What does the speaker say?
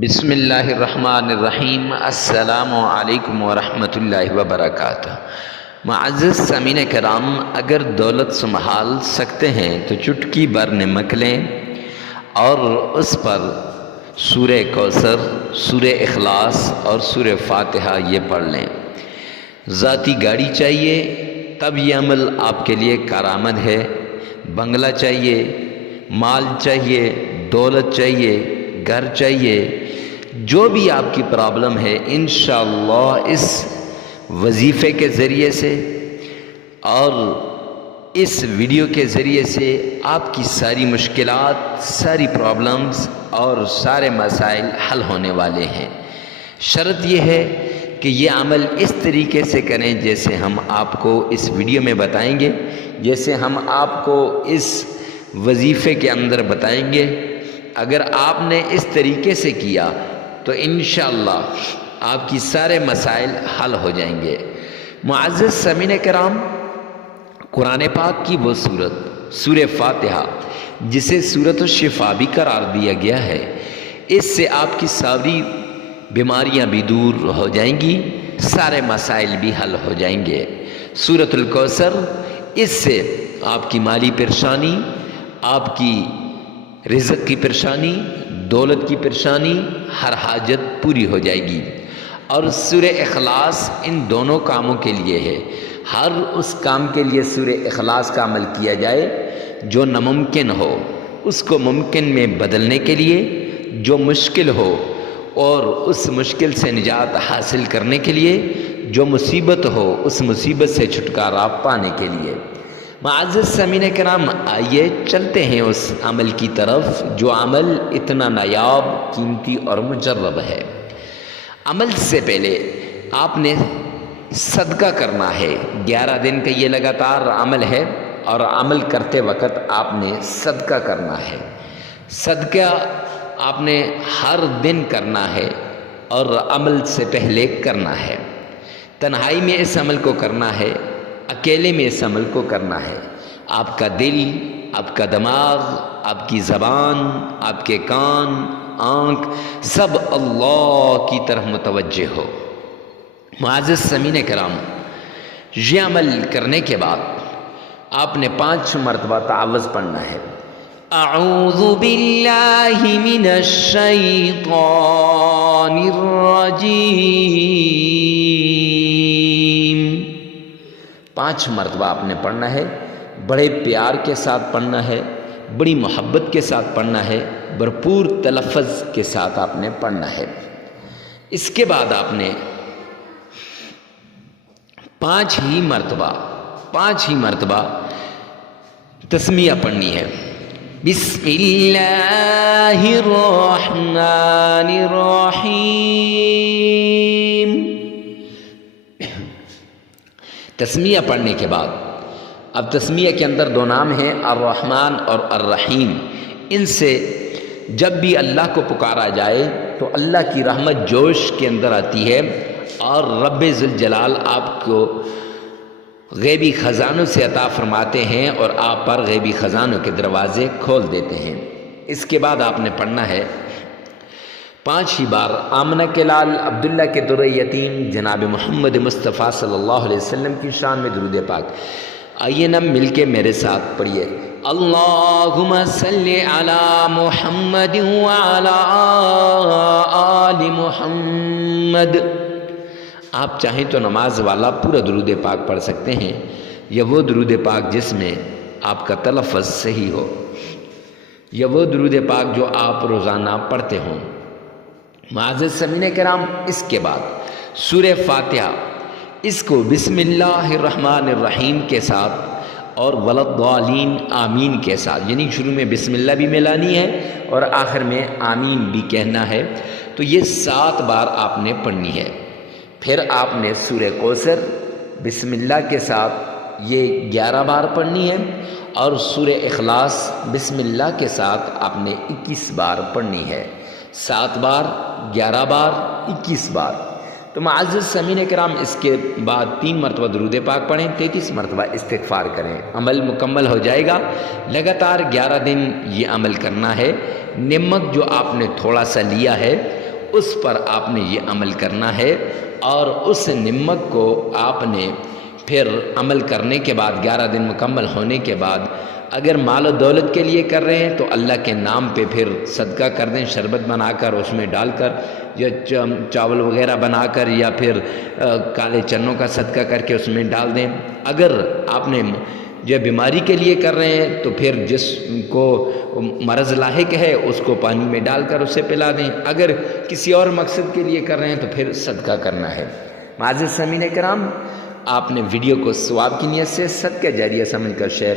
بسم اللہ الرحمن الرحیم۔ السلام علیکم ورحمۃ اللہ وبرکاتہ۔ معزز سامعین کرام، اگر دولت سنبھال سکتے ہیں تو چٹکی بھر نمک لیں اور اس پر سورہ کوثر، سورہ اخلاص اور سورہ فاتحہ یہ پڑھ لیں۔ ذاتی گاڑی چاہیے تب یہ عمل آپ کے لیے کارآمد ہے۔ بنگلہ چاہیے، مال چاہیے، دولت چاہیے، گھر چاہیے، جو بھی آپ کی پرابلم ہے انشاءاللہ اس وظیفے کے ذریعے سے اور اس ویڈیو کے ذریعے سے آپ کی ساری مشکلات، ساری پرابلمز اور سارے مسائل حل ہونے والے ہیں۔ شرط یہ ہے کہ یہ عمل اس طریقے سے کریں جیسے ہم آپ کو اس ویڈیو میں بتائیں گے، جیسے ہم آپ کو اس وظیفے کے اندر بتائیں گے۔ اگر آپ نے اس طریقے سے کیا تو انشاءاللہ آپ کی سارے مسائل حل ہو جائیں گے۔ معزز سامعین کرام، قرآن پاک کی وہ سورت سورہ فاتحہ جسے سورۃ الشفاء بھی قرار دیا گیا ہے، اس سے آپ کی ساری بیماریاں بھی دور ہو جائیں گی، سارے مسائل بھی حل ہو جائیں گے۔ سورۃ الکوثر، اس سے آپ کی مالی پریشانی، آپ کی رزق کی پریشانی، دولت کی پریشانی، ہر حاجت پوری ہو جائے گی۔ اور سورہ اخلاص ان دونوں کاموں کے لیے ہے۔ ہر اس کام کے لیے سورہ اخلاص کا عمل کیا جائے جو ناممکن ہو، اس کو ممکن میں بدلنے کے لیے، جو مشکل ہو اور اس مشکل سے نجات حاصل کرنے کے لیے، جو مصیبت ہو اس مصیبت سے چھٹکارا پانے کے لیے۔ معزز سامعین کرام، آئیے چلتے ہیں اس عمل کی طرف جو عمل اتنا نایاب، قیمتی اور مجرب ہے۔ عمل سے پہلے آپ نے صدقہ کرنا ہے۔ 11 دن کا یہ لگاتار عمل ہے اور عمل کرتے وقت آپ نے صدقہ کرنا ہے۔ صدقہ آپ نے ہر دن کرنا ہے اور عمل سے پہلے کرنا ہے۔ تنہائی میں اس عمل کو کرنا ہے، اکیلے میں اس عمل کو کرنا ہے۔ آپ کا دل، آپ کا دماغ، آپ کی زبان، آپ کے کان، آنکھ، سب اللہ کی طرف متوجہ ہو۔ معزز سامعین کرام، یہ عمل کرنے کے بعد آپ نے 5 مرتبہ تعوذ پڑھنا ہے۔ اعوذ باللہ من الشیطان الرجیم، 5 مرتبہ آپ نے پڑھنا ہے۔ بڑے پیار کے ساتھ پڑھنا ہے، بڑی محبت کے ساتھ پڑھنا ہے، بھرپور تلفظ کے ساتھ آپ نے پڑھنا ہے۔ اس کے بعد آپ نے 5 ہی مرتبہ تسمیہ پڑھنی ہے۔ بسم اللہ الرحمن الرحیم۔ تسمیہ پڑھنے کے بعد اب تسمیہ کے اندر 2 نام ہیں، الرحمن اور الرحیم۔ ان سے جب بھی اللہ کو پکارا جائے تو اللہ کی رحمت جوش کے اندر آتی ہے اور رب ذوالجلال آپ کو غیبی خزانوں سے عطا فرماتے ہیں اور آپ پر غیبی خزانوں کے دروازے کھول دیتے ہیں۔ اس کے بعد آپ نے پڑھنا ہے 5 ہی بار آمنہ کے لال عبداللہ کے در یتیم جناب محمد مصطفیٰ صلی اللہ علیہ وسلم کی شان میں درود پاک۔ آئیے نا مل کے میرے ساتھ پڑھیے، اللہم صلی علی محمد وعلی آل محمد۔ آپ چاہیں تو نماز والا پورا درود پاک پڑھ سکتے ہیں، یا وہ درود پاک جس میں آپ کا تلفظ صحیح ہو، یا وہ درود پاک جو آپ روزانہ پڑھتے ہوں۔ معزز سامعین کرام، اس کے بعد سورہ فاتحہ، اس کو بسم اللہ الرحمن الرحیم کے ساتھ اور ولضالین آمین کے ساتھ، یعنی شروع میں بسم اللہ بھی ملانی ہے اور آخر میں آمین بھی کہنا ہے، تو یہ 7 بار آپ نے پڑھنی ہے۔ پھر آپ نے سورہ کوثر بسم اللہ کے ساتھ یہ 11 بار پڑھنی ہے، اور سورہ اخلاص بسم اللہ کے ساتھ آپ نے 21 بار پڑھنی ہے۔ 7 بار، 11 بار، 21 بار۔ تو معزز سامعین کرام، اس کے بعد 3 مرتبہ درود پاک پڑھیں، 33 مرتبہ استغفار کریں، عمل مکمل ہو جائے گا۔ لگاتار 11 دن یہ عمل کرنا ہے۔ نمک جو آپ نے تھوڑا سا لیا ہے اس پر آپ نے یہ عمل کرنا ہے، اور اس نمک کو آپ نے پھر عمل کرنے کے بعد 11 دن مکمل ہونے کے بعد اگر مال و دولت کے لیے کر رہے ہیں تو اللہ کے نام پہ پھر صدقہ کر دیں، شربت بنا کر اس میں ڈال کر، یا چاول وغیرہ بنا کر، یا پھر کالے چنوں کا صدقہ کر کے اس میں ڈال دیں۔ اگر آپ نے جو بیماری کے لیے کر رہے ہیں تو پھر جس کو مرض لاحق ہے اس کو پانی میں ڈال کر اسے پلا دیں۔ اگر کسی اور مقصد کے لیے کر رہے ہیں تو پھر صدقہ کرنا ہے۔ معزز سامعین کرام، آپ نے ویڈیو کو ثواب کی نیت سے صدقہ جاریہ سمجھ کر شیئر